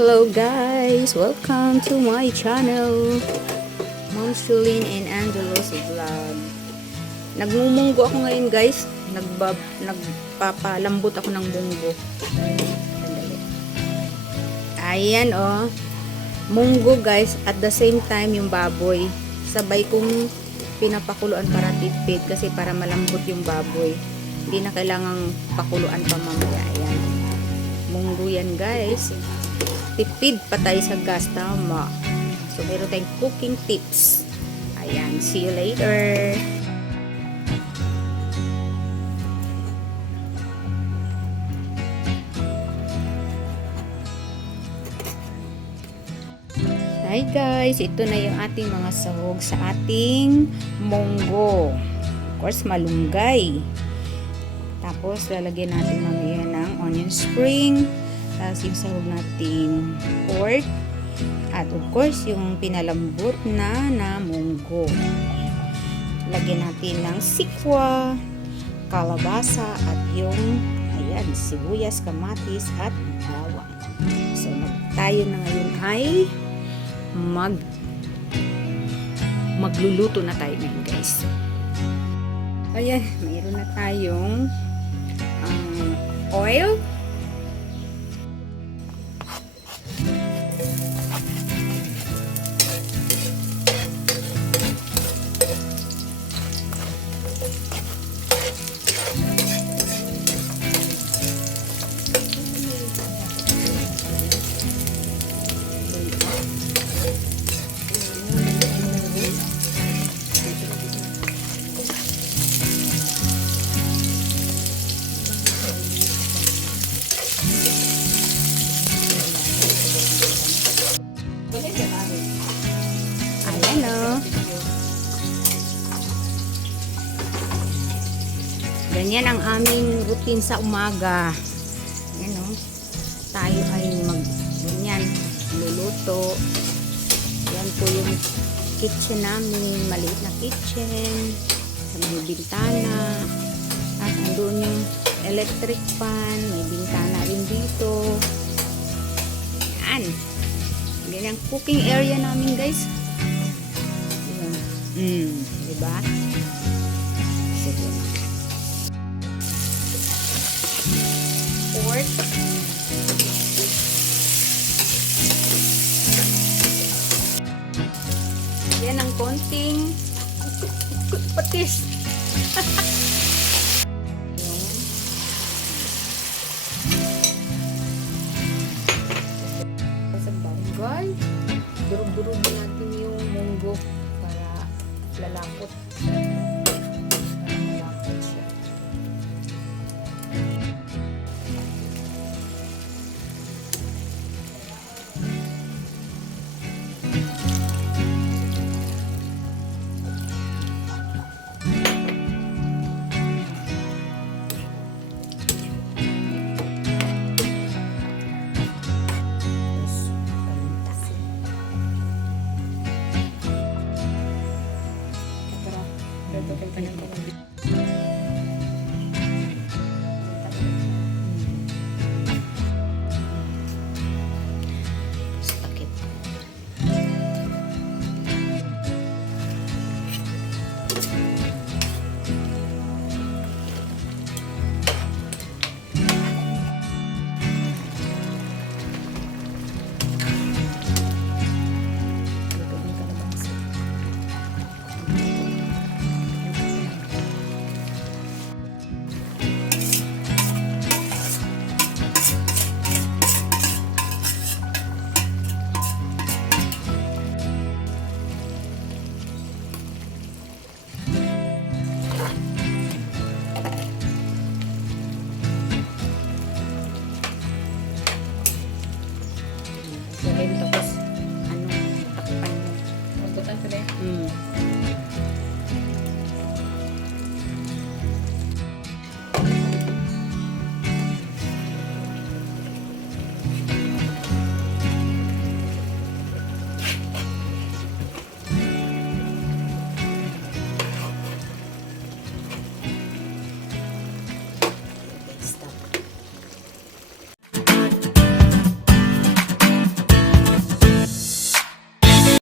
Hello guys! Welcome to my channel, Ma'am Shulin and Angelo's Vlog. Nagmumunggo ako ngayon guys. Nagpapalambot ako ng munggo. Sandali. Ayan oh. Munggo guys. At the same time yung baboy. Sabay kong pinapakuluan para tipid kasi para malambot yung baboy. Hindi na kailangang pakuluan pa mamaya. Ayan. Munggo yan guys. Tipid pa tayo sa gas, tama. So, meron tayong cooking tips. Ayan, see you later. Hi guys, ito na yung ating mga sahog sa ating munggo. Of course, malunggay. Tapos, lalagyan natin mamaya ng onion spring. Tapos yung sahog nating pork. At of course, yung pinalambot na munggo. Lagyan natin ng sikwa, kalabasa, at yung ayan, sibuyas, kamatis, at bawang. So, tayo na ngayon ay magluluto na tayo ngayon guys. Ayan, mayroon na tayong oil. Ayan o. Ganyan ang aming routine sa umaga. Ayan o. Tayo ay ganyan, luluto. Yan po yung kitchen namin. Maliit na kitchen. Sa may bintana. At andun yung electric fan. May bintana rin dito. Yan. Ganyan ang cooking area namin guys. Diba? Sige. Pork. Yan ang konting patis.